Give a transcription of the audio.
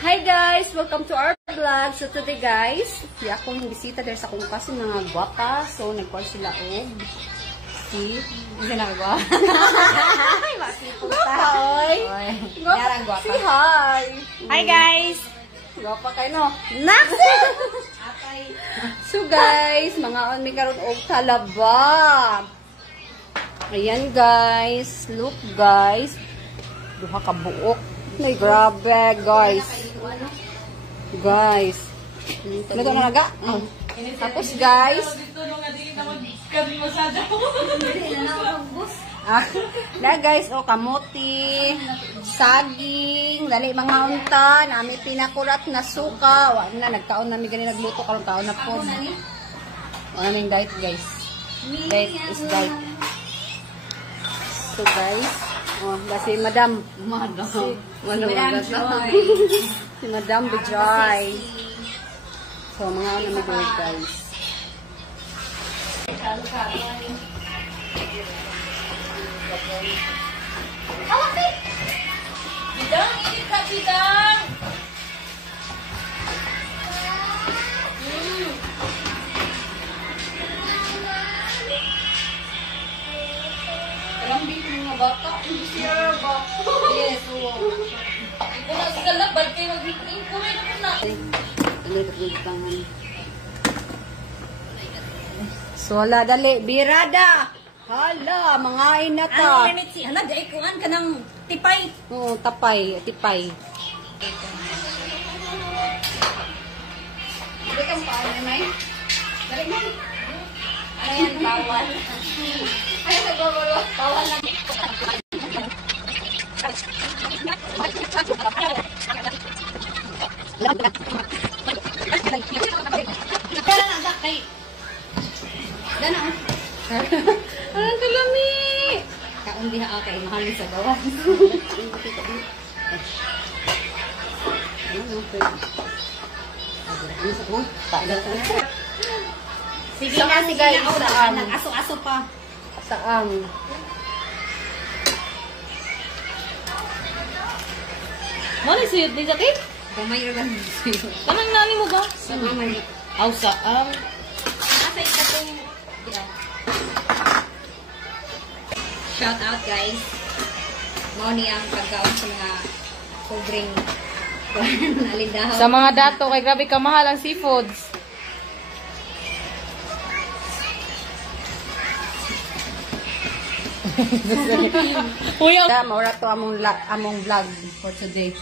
Hi guys! Welcome to our vlog. So today guys, di akong bisita dahil sa akong kasi mga gwapa. So nagkuhan sila og si... Hindi na gwapa. Ay, makipulta. Oy! Gwapa. Si hi! Hi guys! Gwapa kayo no? Naksi! So guys, mga on may karoon og talaba. Ayan guys. Look guys. Duha ka buok. Ay, grabe, guys. Guys. Ano ito naga? Tapos, guys. Na, guys, oh, kamuti, saging, dali, mga unta, nami pinakurat na suka. Wala na, nagkaon nami ganyan nagluto, karong kaon na po. Wala naming diet, guys. Diet is diet. So, guys. Oh, si Madam. Si Madam Bajay. So, mga ano na mga guys. Awak bidang ini kak bidang. Bata, siya ba? Yes, oo. Ikaw na sa labad kayo mag-meeting. Kumain na po na. Ano ito tangan? So, wala, dali. Birada! Hala, mga ina ta. Ano minutes si? Ano, dahil kuhan ka ng tipay. Oo, tapay. Tipay. Dali kang paano na, May? Dali, May. Ayan, bawal. Ayan, nagbabalo. Bawal na. Kaya na, adak kay. Dana. Anong kalami? Kaundi ha kay mahalin sa gawas. Sige na, sige na. Nag-aso-aso pa. Saang. Mali suyod din sa tip? Kamay ra gan suyod. Kanang nani mo ba? Kamay. Aw saang. Asa ito tong shout out guys. Mao ni ang pagkaon sa mga pobreng nalindahaw. Sa mga dato, kay grabe kamahal ang seafoods. Kuya, maura to among vlog for today.